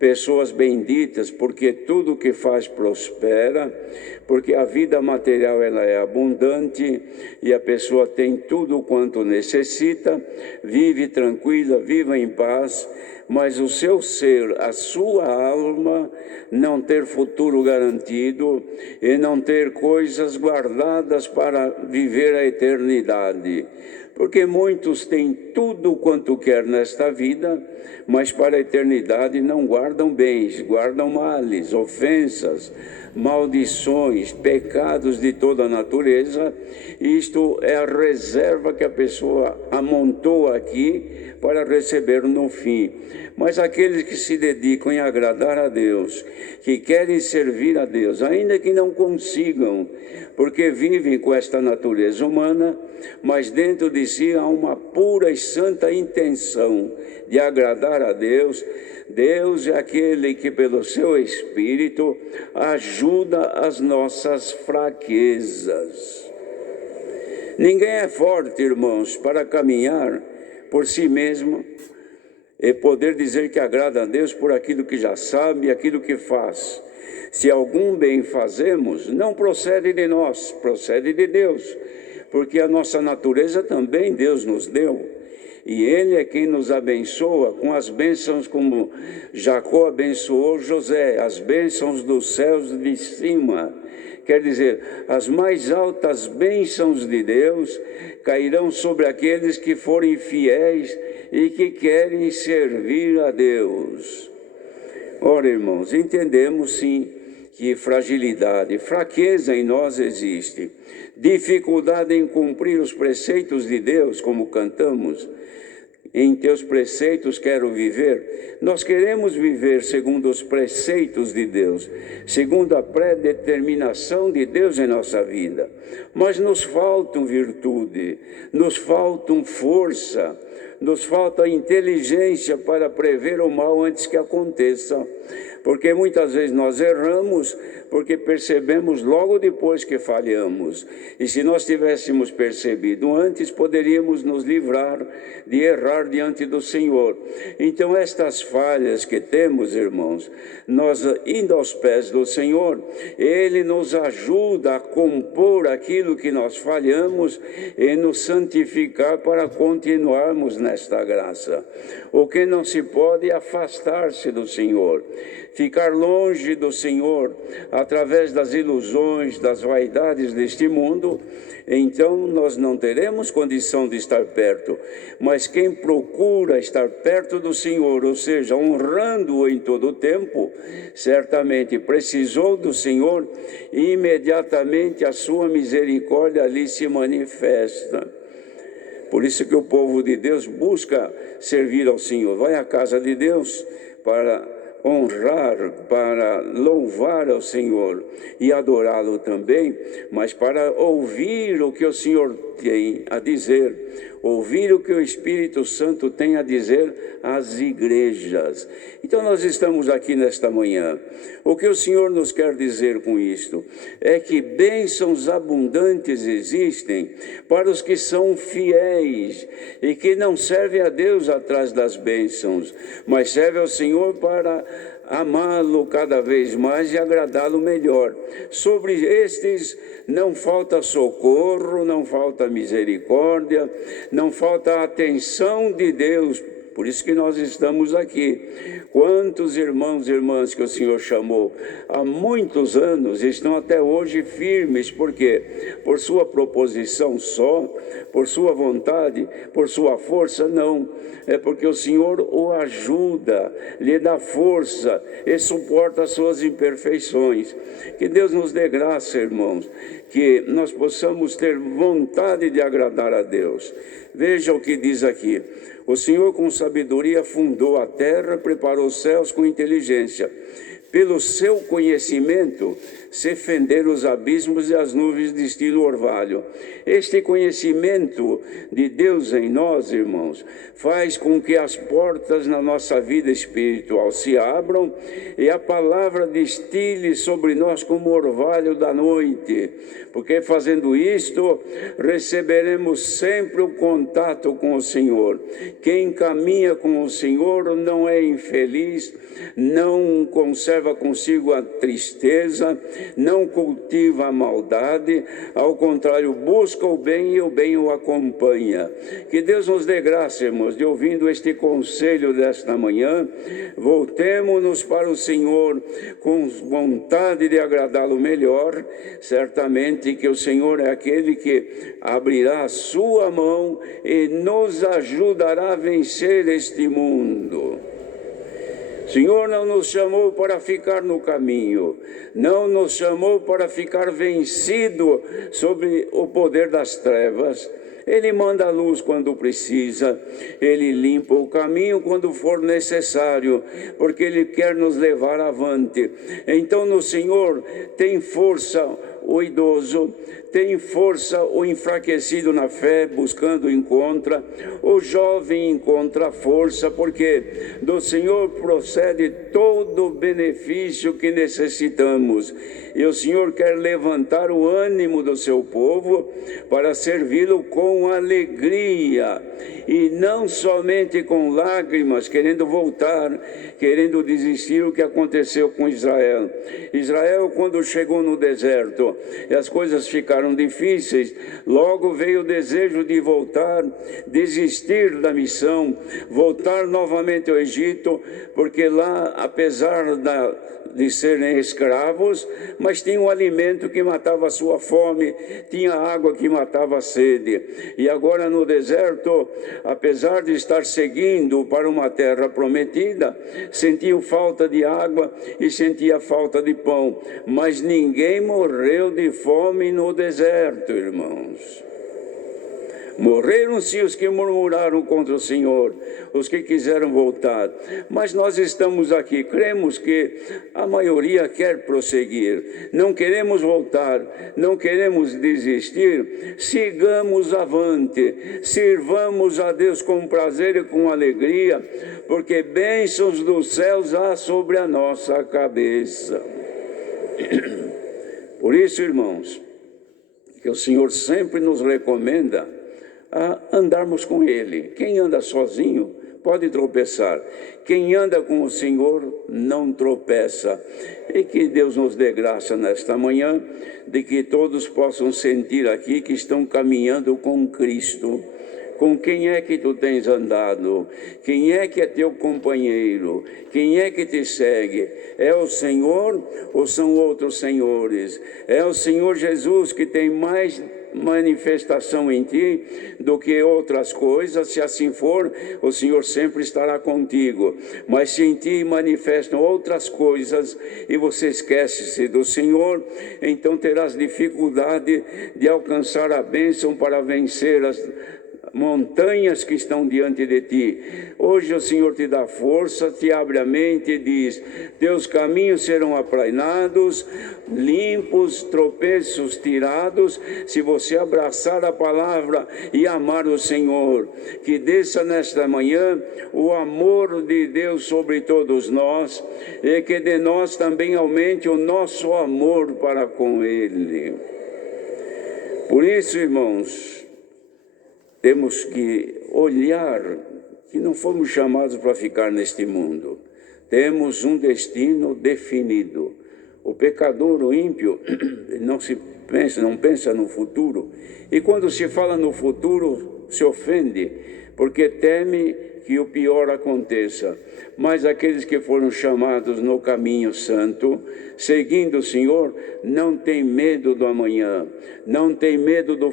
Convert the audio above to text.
pessoas benditas, porque tudo que faz prospera, porque a vida material ela é abundante e a pessoa tem tudo quanto necessita, vive tranquila, viva em paz, mas o seu ser, a sua alma, não ter futuro garantido e não ter coisas guardadas para viver a eternidade. Porque muitos têm tudo quanto quer nesta vida, mas para a eternidade não guardam bens, guardam males, ofensas, maldições, pecados de toda a natureza. Isto é a reserva que a pessoa amontou aqui para receber no fim. Mas aqueles que se dedicam em agradar a Deus, que querem servir a Deus, ainda que não consigam, porque vivem com esta natureza humana, mas dentro de si há uma pura e santa intenção de agradar a Deus. Deus é aquele que pelo seu Espírito ajuda as nossas fraquezas. Ninguém é forte, irmãos, para caminhar por si mesmo e poder dizer que agrada a Deus por aquilo que já sabe, aquilo que faz. Se algum bem fazemos, não procede de nós, procede de Deus, porque a nossa natureza também Deus nos deu. E Ele é quem nos abençoa com as bênçãos como Jacó abençoou José, as bênçãos dos céus de cima. Quer dizer, as mais altas bênçãos de Deus cairão sobre aqueles que forem fiéis e que querem servir a Deus. Ora, irmãos, entendemos sim que fragilidade, fraqueza em nós existe, dificuldade em cumprir os preceitos de Deus, como cantamos. Em teus preceitos quero viver. Nós queremos viver segundo os preceitos de Deus, segundo a predeterminação de Deus em nossa vida. Mas nos faltam virtude, nos faltam força, nos falta inteligência para prever o mal antes que aconteça. Porque muitas vezes nós erramos porque percebemos logo depois que falhamos. E se nós tivéssemos percebido antes, poderíamos nos livrar de errar diante do Senhor. Então estas falhas que temos, irmãos, nós indo aos pés do Senhor, Ele nos ajuda a compor aquilo que nós falhamos e nos santificar para continuarmos nesta graça. O que não se pode é afastar-se do Senhor, ficar longe do Senhor através das ilusões, das vaidades deste mundo. Então nós não teremos condição de estar perto. Mas quem procura estar perto do Senhor, ou seja, honrando-o em todo o tempo, certamente precisou do Senhor e imediatamente a sua misericórdia ali se manifesta. Por isso que o povo de Deus busca servir ao Senhor, vai à casa de Deus para honrar, para louvar ao Senhor e adorá-lo também, mas para ouvir o que o Senhor tem a dizer, ouvir o que o Espírito Santo tem a dizer às igrejas. Então nós estamos aqui nesta manhã. O que o Senhor nos quer dizer com isto é que bênçãos abundantes existem para os que são fiéis e que não servem a Deus atrás das bênçãos, mas servem ao Senhor para amá-lo cada vez mais e agradá-lo melhor. Sobre estes não falta socorro, não falta misericórdia, não falta atenção de Deus. Por isso que nós estamos aqui. Quantos irmãos e irmãs que o Senhor chamou há muitos anos estão até hoje firmes. Por quê? Por sua proposição só, por sua vontade, por sua força? Não. É porque o Senhor o ajuda, lhe dá força e suporta as suas imperfeições. Que Deus nos dê graça, irmãos, que nós possamos ter vontade de agradar a Deus. Veja o que diz aqui. O Senhor com sabedoria fundou a terra, preparou os céus com inteligência. pelo seu conhecimento, se fender os abismos e as nuvens de estilo orvalho. Este conhecimento de Deus em nós, irmãos, faz com que as portas na nossa vida espiritual se abram e a palavra destile sobre nós como orvalho da noite, porque fazendo isto, receberemos sempre o contato com o Senhor. Quem caminha com o Senhor não é infeliz, não conserva consigo a tristeza, não cultiva a maldade, ao contrário, busca o bem e o bem o acompanha. Que Deus nos dê graça, irmãos, de ouvindo este conselho desta manhã, voltemo-nos para o Senhor com vontade de agradá-lo melhor. Certamente que o Senhor é aquele que abrirá a sua mão e nos ajudará a vencer este mundo. O Senhor não nos chamou para ficar no caminho, não nos chamou para ficar vencido sobre o poder das trevas. Ele manda a luz quando precisa, Ele limpa o caminho quando for necessário, porque Ele quer nos levar avante. Então no Senhor tem força o idoso, tem força o enfraquecido na fé, buscando encontra, o jovem encontra força, porque do Senhor procede todo o benefício que necessitamos. E o Senhor quer levantar o ânimo do seu povo para servi-lo com alegria, e não somente com lágrimas, querendo voltar, querendo desistir o que aconteceu com Israel. Israel, quando chegou no deserto e as coisas ficaram difíceis, logo veio o desejo de voltar, desistir da missão, voltar novamente ao Egito, porque lá, apesar de serem escravos, mas tinha um alimento que matava a sua fome, tinha água que matava a sede. E agora no deserto, apesar de estar seguindo para uma terra prometida, sentiam falta de água e sentia falta de pão. Mas ninguém morreu de fome no deserto, irmãos. Morreram-se os que murmuraram contra o Senhor, os que quiseram voltar. Mas nós estamos aqui, cremos que a maioria quer prosseguir. Não queremos voltar, não queremos desistir. Sigamos avante, sirvamos a Deus com prazer e com alegria, porque bênçãos dos céus há sobre a nossa cabeça. Por isso, irmãos, que o Senhor sempre nos recomenda a andarmos com Ele. Quem anda sozinho pode tropeçar. Quem anda com o Senhor não tropeça. E que Deus nos dê graça nesta manhã, de que todos possam sentir aqui que estão caminhando com Cristo. Com quem é que tu tens andado? Quem é que é teu companheiro? Quem é que te segue? É o Senhor ou são outros senhores? É o Senhor Jesus que tem mais manifestação em ti do que outras coisas. Se assim for, o Senhor sempre estará contigo. Mas se em ti manifestam outras coisas e você esquece-se do Senhor, então terás dificuldade de alcançar a bênção para vencer as montanhas que estão diante de ti. Hoje o Senhor te dá força, te abre a mente e diz: teus caminhos serão aplainados, limpos, tropeços tirados, se você abraçar a palavra e amar o Senhor. Que desça nesta manhã o amor de Deus sobre todos nós, e que de nós também aumente o nosso amor para com Ele. Por isso, irmãos, temos que olhar que não fomos chamados para ficar neste mundo. Temos um destino definido. O pecador, o ímpio, não pensa no futuro. E quando se fala no futuro, se ofende, porque teme que o pior aconteça. Mas aqueles que foram chamados no caminho santo, seguindo o Senhor, não tem medo do amanhã, não tem medo do